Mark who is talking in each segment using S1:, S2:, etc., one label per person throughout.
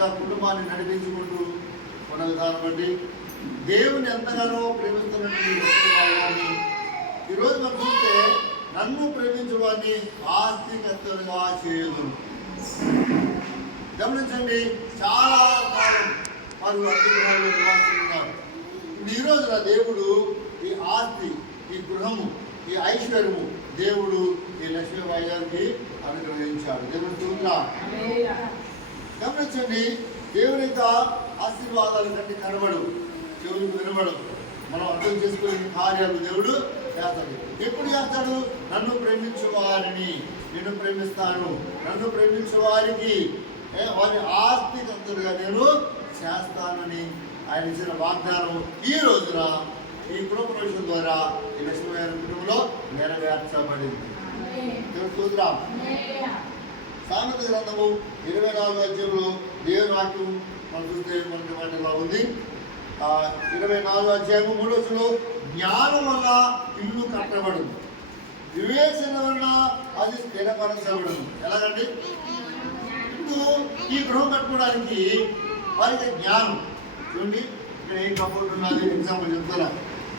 S1: చక్కగా కుటుంబాన్ని నడిపించుకుంటూ ఉన్నది కాబట్టి దేవుని ఎంతగానో ప్రేమిస్తున్నటువంటి ఈరోజు మనం చూస్తే నన్ను ప్రేమించువాన్ని ఆస్తికర్తలుగా చేయదు. గమనించండి చాలా కాలం వారు అగ్నిగృహాల్లో నివాసిస్తున్నారు ఇప్పుడు ఈ దేవుడు ఈ ఆస్తి ఈ గృహము ఈ ఐశ్వర్యము దేవుడు ఈ లక్ష్మీబాయి గారికి అనుగ్రహించాడు. దేవుడు చూద్దా గమనించండి దేవుని యొక్క ఆశీర్వాదాలు కంటే కనబడు చెవులకు వినబడు మనం అర్థం చేసుకునే కార్యాలు దేవుడు చేస్తాడు. ఎప్పుడు చేస్తాడు నన్ను ప్రేమించు వారిని. నేను ప్రేమిస్తాను. నన్ను ప్రేమించు వారికి వారి ఆస్తికంతుడుగా నేను చేస్తానని ఆయన ఇచ్చిన వాగ్దానం ఈ రోజున ఈ గృహప్రవేశం ద్వారా ఈ లక్ష్మీ కుటుంబంలో నెరవేర్చబడింది. చూద్దాం సామెత గ్రంథము ఇరవై నాలుగు అధ్యాయంలో దేవుని వాక్యం మనం చూస్తే మనకి వాటిలో ఉంది? ఇరవై నాలుగు అధ్యాయము మూడవలో జ్ఞానం వల్ల ఇల్లు కట్టబడదు వివేచన వల్ల అది స్థిరపరచబడదు ఎలాగండి? ఇప్పుడు ఈ గృహం కట్టుకోవడానికి వారికి జ్ఞానం. చూడండి ఇక్కడ ఏం కబోర్డ్ ఉన్నది ఎగ్జాంపుల్ చెప్తారా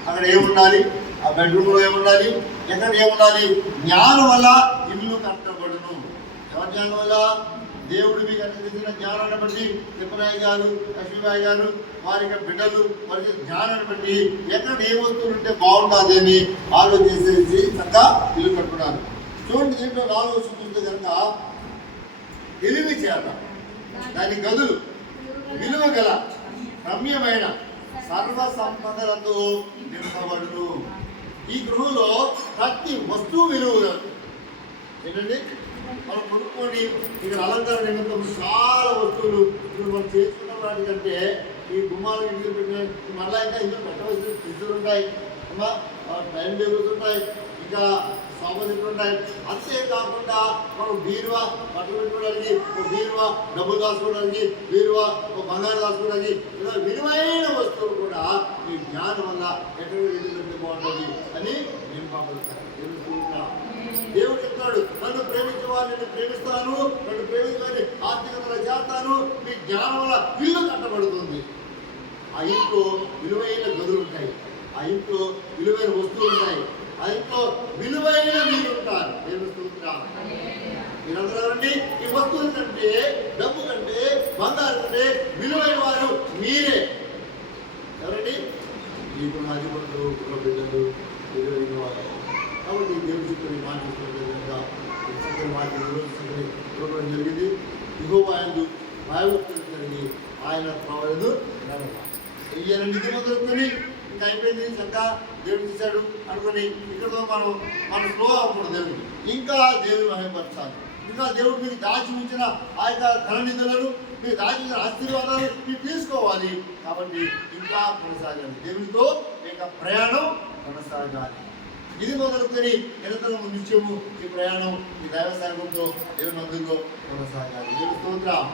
S1: అక్కడ ఏముండాలి ఆ బెడ్రూమ్లో ఏముండాలి ఎక్కడ ఏముండాలి జ్ఞానం వల్ల ఇల్లు కట్టబడును. ఎవరి దేవుడు మీకు అనుగ్రహించిన జ్ఞానాన్ని బట్టి తిప్పరాయి గారు లక్ష్మీబాయి గారు వారి యొక్క బిడ్డలు వారి జ్ఞానాన్ని బట్టి ఎక్కడ ఏ వస్తువులు ఉంటే బాగుంటుంది అని ఆలోచించేసి చక్కగా ఇల్లు కట్టుకున్నారు. చూడండి దీంట్లో నాలుగు వస్తువులు చూస్తే కనుక తెలివి చేత దాని గదులు విలువ గల రమ్యమైన సర్వ సంపదలతో నింపబడును. ఈ గృహంలో ప్రతి వస్తువు విలువ ఏంటండి? మనం కొనుక్కొని ఇక్కడ అలంకార నిమిత్తం చాలా వస్తువులు ఇప్పుడు మనం చేసుకున్న వాటికంటే ఈ గుమ్మాలు ఇంటికి పెట్టిన మళ్ళీ ఇంకా ఇందులో పెట్టవలసిన ఫ్రిడ్జులు ఉంటాయి. టైం టేబుల్స్ ఉంటాయి ఇంకా సామాజిక ఉంటాయి. అంతేకాకుండా మనం బీరువా బట్టలు పెట్టుకోవడానికి ఒక బీరువా డబ్బులు దాచుకోవడానికి బీరువా ఒక బంగారు దాచుకోవడానికి ఇలా విలువైన వస్తువులు కూడా ఈ జ్ఞానం వల్ల ఎక్కడ ఎదుగుతుంటే బాగుంటుంది అని నేను పాపడతాను దేవుడు వారిని నేను ప్రేమిస్తాను నన్ను ప్రేమించుకొని వారిని ఆర్థికతలో చేస్తాను మీ జ్ఞానం వల్ల ఇల్లు కట్టబడుతుంది. ఆ ఇంట్లో విలువైన గదులు ఉంటాయి. ఆ ఇంట్లో విలువైన వస్తువులు ఉంటాయి. ఆ ఇంట్లో విలువైన మీరు ఉంటారు. నేను స్తోత్రం. ఈ వస్తువుల కంటే డబ్బు కంటే బంగారు కంటే విలువైన వారు మీరే. ఎవరండి? మీకు నా అధిపతులు కుల బిడ్డలు విలువైన వారు. కాబట్టి దేవుడు చెప్పిన మాట విధంగా చక్కని చక్కని జరిగింది ఇగో ఆయన భయభక్తులు కలిగి ఆయన ప్రవలేదు ఈయన నిధి మొదలుకొని ఇంకా అయిపోయింది చక్కగా దేవుడు తీశాడు అనుకుని ఇక్కడతో మనం మనం స్లో అవ్వకూడదు దేవుడు ఇంకా దేవుని మహిమపరచాలి ఇంకా దేవుడు మీకు దాచి ఉంచిన ఆ యొక్క ధన నిధులను మీరు దాచి ఉంచిన ఆశీర్వాదాలు మీరు తీసుకోవాలి కాబట్టి ఇంకా కొనసాగాలి. దేవునితో ఇంకా యొక్క ప్రయాణం కొనసాగాలి. ఇది మొదలుకొని నిరంతరం నిత్యము ఈ ప్రయాణం ఈ దైవ సంఘంతో దేవుని అందులో కొనసాగాలి. దేవుని స్తోత్రం.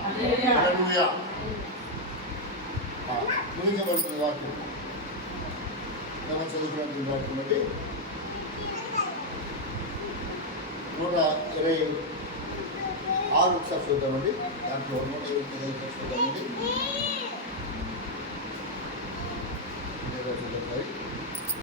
S1: ముగించబడుతుంది వాక్యం మనం చదువుకున్నటువంటి వాక్యం? బట్టి నూట ఇరవై ఆరు ఒకసారి చూద్దామండి. దాంట్లో నూట ఇరవై ఒకసారి చూద్దామండి. ఇరవై చూద్దాం.